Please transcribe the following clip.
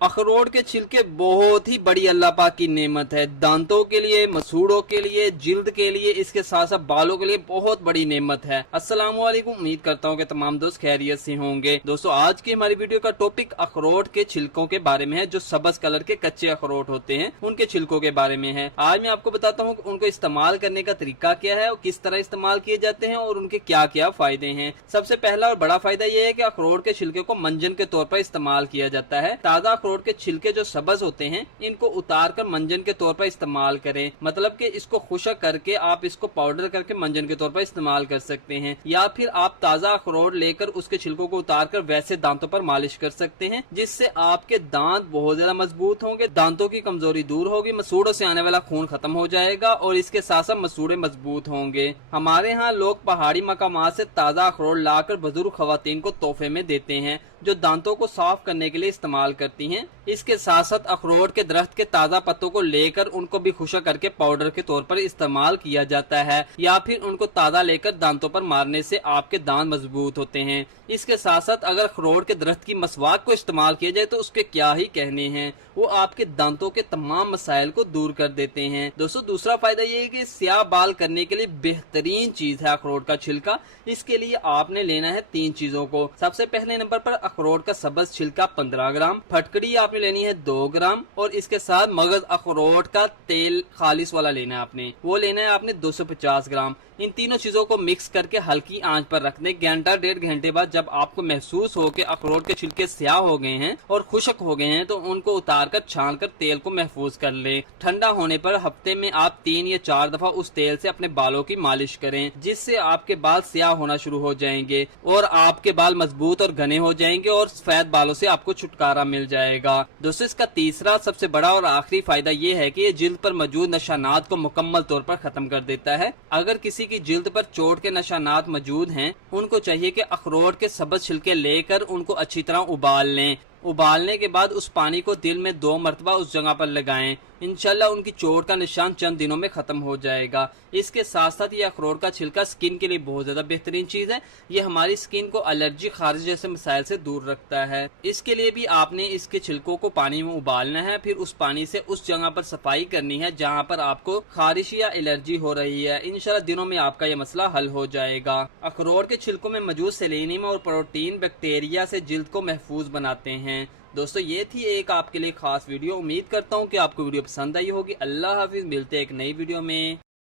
अखरोट के छिलके बहुत ही बड़ी अल्लाह पाक की नेमत है। दांतों के लिए, मसूड़ों के लिए, जिल्द के लिए, इसके साथ साथ बालों के लिए बहुत बड़ी नेमत है। अस्सलाम वालेकुम, उम्मीद करता हूँ कि तमाम दोस्त खैरियत से होंगे। दोस्तों, आज की हमारी वीडियो का टॉपिक अखरोट के छिलकों के बारे में है, जो सब्ज कलर के कच्चे अखरोट होते हैं उनके छिलकों के बारे में है। आज मैं आपको बताता हूँ कि उनको इस्तेमाल करने का तरीका क्या है और किस तरह इस्तेमाल किए जाते हैं और उनके क्या क्या फायदे हैं। सबसे पहला और बड़ा फायदा यह है कि अखरोट के छिलके को मंजन के तौर पर इस्तेमाल किया जाता है। ताजा अखरोट के छिलके जो सब्ज होते हैं, इनको उतार कर मंजन के तौर पर इस्तेमाल करें। मतलब कि इसको खुशक करके आप इसको पाउडर करके मंजन के तौर पर इस्तेमाल कर सकते हैं, या फिर आप ताजा अखरोट लेकर उसके छिलकों को उतार कर वैसे दांतों पर मालिश कर सकते हैं, जिससे आपके दांत बहुत ज्यादा मजबूत होंगे, दांतों की कमजोरी दूर होगी, मसूड़ों से आने वाला खून खत्म हो जाएगा और इसके साथ साथ मसूड़े मजबूत होंगे। हमारे यहाँ लोग पहाड़ी मकामात से ताजा अखरोट लाकर बुजुर्ग खवातीन को तोहफे में देते हैं, जो दांतों को साफ करने के लिए इस्तेमाल करती हैं। इसके साथ साथ अखरोट के दरख्त के ताजा पत्तों को लेकर उनको भी खुशक करके पाउडर के तौर पर इस्तेमाल किया जाता है, या फिर उनको ताजा लेकर दांतों पर मारने से आपके दांत मजबूत होते हैं। इसके साथ साथ अगर अखरोट के दरख्त की मसवाक को इस्तेमाल किया जाए तो उसके क्या ही कहने हैं, वो आपके दांतों के तमाम मसाइल को दूर कर देते हैं। दोस्तों, दूसरा फायदा ये है कि स्याह बाल करने के लिए बेहतरीन चीज है अखरोट का छिलका। इसके लिए आपने लेना है 3 चीजों को। सबसे पहले नंबर पर अखरोट का सब्ज छिलका 15 ग्राम, फटकड़ी आपने लेनी है 2 ग्राम, और इसके साथ मगज अखरोट का तेल खालिस वाला लेना है आपने, वो लेना है आपने 250 ग्राम। इन तीनों चीजों को मिक्स करके हल्की आंच पर रख दें। घंटा 1.5 घंटे बाद जब आपको महसूस हो कि अखरोट के छिलके स्याह हो गए हैं और खुशक हो गए हैं, तो उनको उतार कर छान कर तेल को महफूज कर लें। ठंडा होने पर हफ्ते में आप 3 या 4 दफा उस तेल से अपने बालों की मालिश करें, जिससे आपके बाल स्याह होना शुरू हो जाएंगे और आपके बाल मजबूत और घने हो जाएंगे और सफेद बालों से आपको छुटकारा मिल जाएगा। दोस्तों, इसका तीसरा सबसे बड़ा और आखिरी फायदा ये है कि ये जिल्द पर मौजूद निशानात को मुकम्मल तौर पर खत्म कर देता है। अगर किसी की जिल्द पर चोट के निशानात मौजूद हैं, उनको चाहिए कि अखरोट के सब्ज छिलके लेकर उनको अच्छी तरह उबाल लें। उबालने के बाद उस पानी को दिल में 2 मरतबा उस जगह पर लगाएं। इंशाल्लाह उनकी चोट का निशान चंद दिनों में खत्म हो जाएगा। इसके साथ साथ ये अखरोट का छिलका स्किन के लिए बहुत ज्यादा बेहतरीन चीज है। ये हमारी स्किन को एलर्जी, खारिश जैसे मसाइल से दूर रखता है। इसके लिए भी आपने इसके छिलकों को पानी में उबालना है, फिर उस पानी से उस जगह पर सफाई करनी है जहाँ पर आपको खारिश या एलर्जी हो रही है। इंशाल्लाह दिनों में आपका ये मसला हल हो जाएगा। अखरोट के छिलकों में मौजूद सेलेनियम और प्रोटीन बैक्टीरिया से जिल्द को महफूज बनाते हैं। दोस्तों, ये थी एक आपके लिए खास वीडियो। उम्मीद करता हूँ कि आपको वीडियो पसंद आई होगी। अल्लाह हाफिज, मिलते हैं एक नई वीडियो में।